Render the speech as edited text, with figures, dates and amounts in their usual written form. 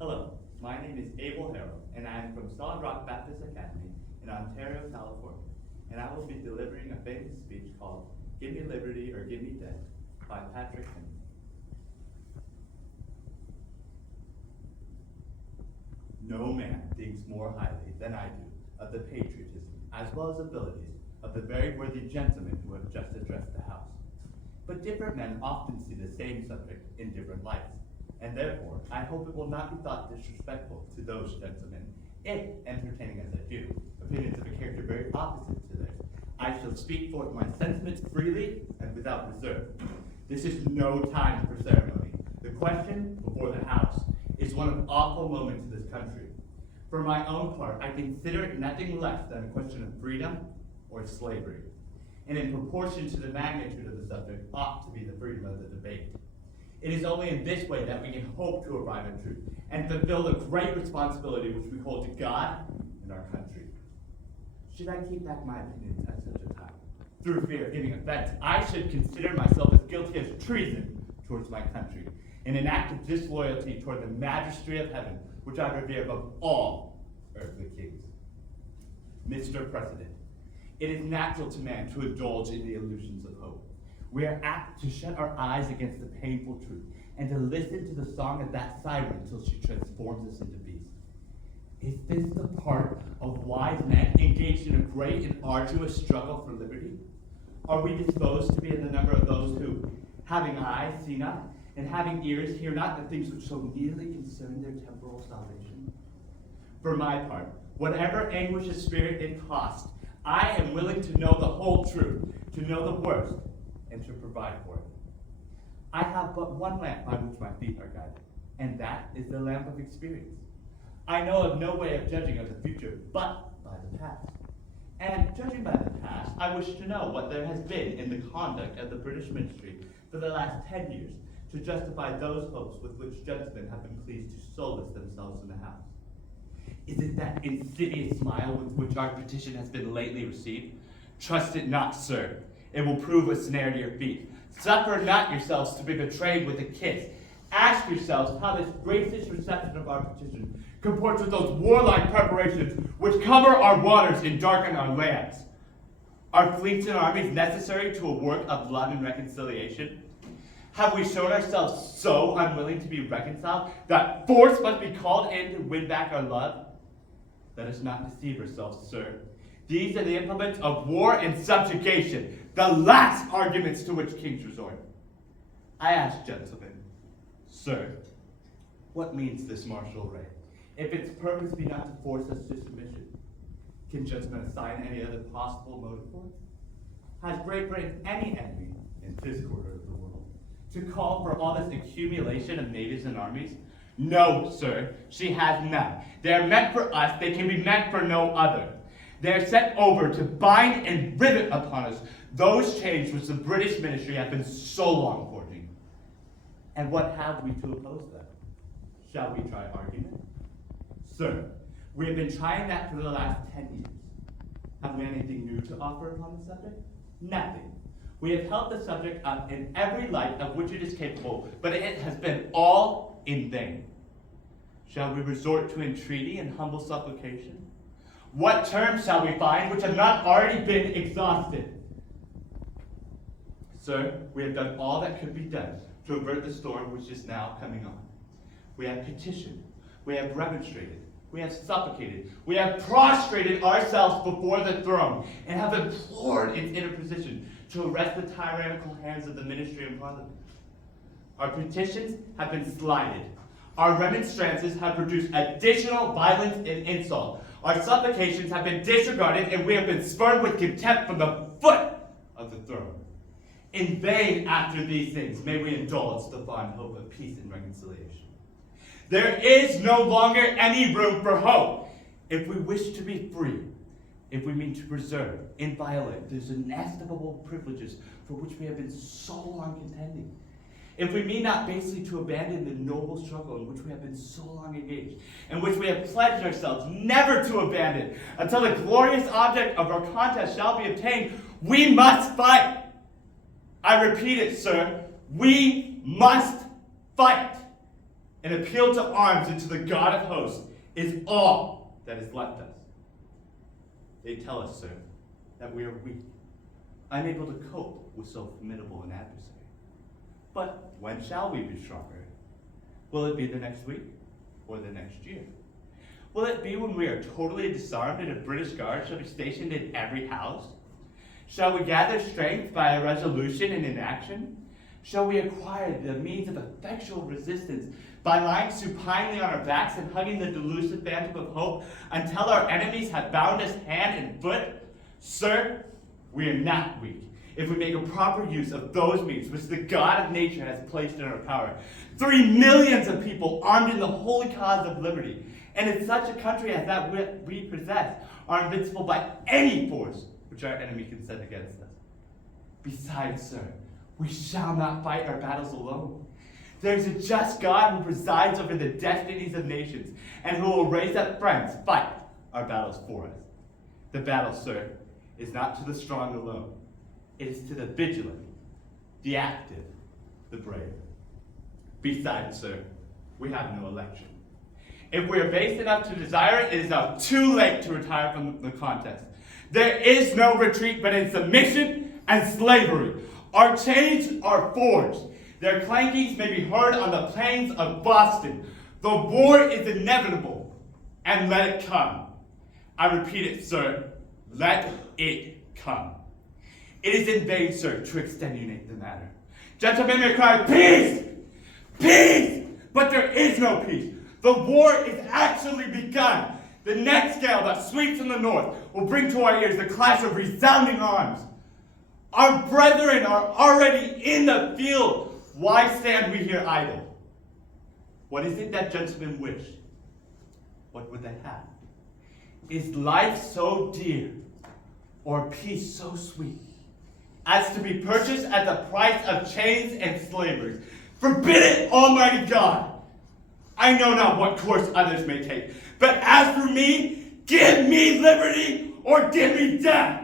Hello, my name is Abel, and I am from Solid Rock Baptist Academy in Ontario, California, and I will be delivering a famous speech called Give Me Liberty or Give Me Death by Patrick Henry. No man thinks more highly than I do of the patriotism as well as abilities of the very worthy gentlemen who have just addressed the House. But different men often see the same subject in different lights, and therefore I hope it will not be thought disrespectful to those gentlemen if, entertaining as I do, opinions of a character very opposite to theirs, I shall speak forth my sentiments freely and without reserve. This is no time for ceremony. The question before the House is one of awful moment to this country. For my own part, I consider it nothing less than a question of freedom or slavery, and in proportion to the magnitude of the subject ought to be the freedom of the debate. It is only in this way that we can hope to arrive at truth and fulfill the great responsibility which we hold to God and our country. Should I keep back my opinions at such a time, through fear of giving offense, I should consider myself as guilty as treason towards my country, in an act of disloyalty toward the majesty of heaven, which I revere above all earthly kings. Mr. President, it is natural to man to indulge in the illusions of hope. We are apt to shut our eyes against the painful truth and to listen to the song of that siren till she transforms us into beasts. Is this the part of wise men engaged in a great and arduous struggle for liberty? Are we disposed to be in the number of those who, having eyes, see not, and having ears, hear not the things which so nearly concern their temporal salvation? For my part, whatever anguish of spirit it cost, I am willing to know the whole truth, to know the worst, and to provide for it. I have but one lamp by which my feet are guided, and that is the lamp of experience. I know of no way of judging of the future but by the past. And judging by the past, I wish to know what there has been in the conduct of the British ministry for the last 10 years to justify those hopes with which gentlemen have been pleased to solace themselves in the House. Is it that insidious smile with which our petition has been lately received? Trust it not, sir. It will prove a snare to your feet. Suffer not yourselves to be betrayed with a kiss. Ask yourselves how this gracious reception of our petition comports with those warlike preparations which cover our waters and darken our lands. Are fleets and armies necessary to a work of blood and reconciliation? Have we shown ourselves so unwilling to be reconciled that force must be called in to win back our love? Let us not deceive ourselves, sir. These are the implements of war and subjugation, the last arguments to which kings resort. I ask, gentlemen, sir, what means this martial array? If its purpose be not to force us to submission, can gentlemen assign any other possible motive for it? Has Great Britain any enemy in this quarter of the world to call for all this accumulation of navies and armies? No, sir, she has none. They are meant for us, they can be meant for no other. They are set over to bind and rivet upon us those chains which the British ministry have been so long forging. And what have we to oppose them? Shall we try argument? Sir, we have been trying that for the last 10 years. Have we anything new to offer upon the subject? Nothing. We have held the subject up in every light of which it is capable, but it has been all in vain. Shall we resort to entreaty and humble supplication? What terms shall we find which have not already been exhausted? Sir, we have done all that could be done to avert the storm which is now coming on. We have petitioned, we have remonstrated, we have supplicated, we have prostrated ourselves before the throne, and have implored its interposition to arrest the tyrannical hands of the ministry and parliament. Our petitions have been slighted. Our remonstrances have produced additional violence and insult. Our supplications have been disregarded, and we have been spurned with contempt from the foot of the throne. In vain, after these things, may we indulge the fond hope of peace and reconciliation. There is no longer any room for hope. If we wish to be free, if we mean to preserve inviolate those inestimable privileges for which we have been so long contending, if we mean not basely to abandon the noble struggle in which we have been so long engaged, in which we have pledged ourselves never to abandon until the glorious object of our contest shall be obtained, we must fight. I repeat it, sir, we must fight. An appeal to arms and to the God of hosts is all that is left us. They tell us, sir, that we are weak, unable to cope with so formidable an adversary. But when shall we be stronger? Will it be the next week or the next year? Will it be when we are totally disarmed and a British guard shall be stationed in every house? Shall we gather strength by a resolution and inaction? Shall we acquire the means of effectual resistance by lying supinely on our backs and hugging the delusive phantom of hope until our enemies have bound us hand and foot? Sir, we are not weak if we make a proper use of those means which the God of nature has placed in our power. 3 millions of people armed in the holy cause of liberty, and in such a country as that we possess, are invincible by any force which our enemy can send against us. Besides, sir, we shall not fight our battles alone. There is a just God who presides over the destinies of nations, and who will raise up friends to fight our battles for us. The battle, sir, is not to the strong alone. It is to the vigilant, the active, the brave. Besides, sir, we have no election. If we are base enough to desire it, it is now too late to retire from the contest. There is no retreat but in submission and slavery. Our chains are forged. Their clankings may be heard on the plains of Boston. The war is inevitable, and let it come. I repeat it, sir, let it come. It is in vain, sir, to extenuate the matter. Gentlemen may cry, peace! Peace! But there is no peace. The war is actually begun. The next gale that sweeps from the north will bring to our ears the clash of resounding arms. Our brethren are already in the field. Why stand we here idle? What is it that gentlemen wish? What would they have? Is life so dear, or peace so sweet, as to be purchased at the price of chains and slavery? Forbid it, Almighty God! I know not what course others may take, but as for me, give me liberty or give me death!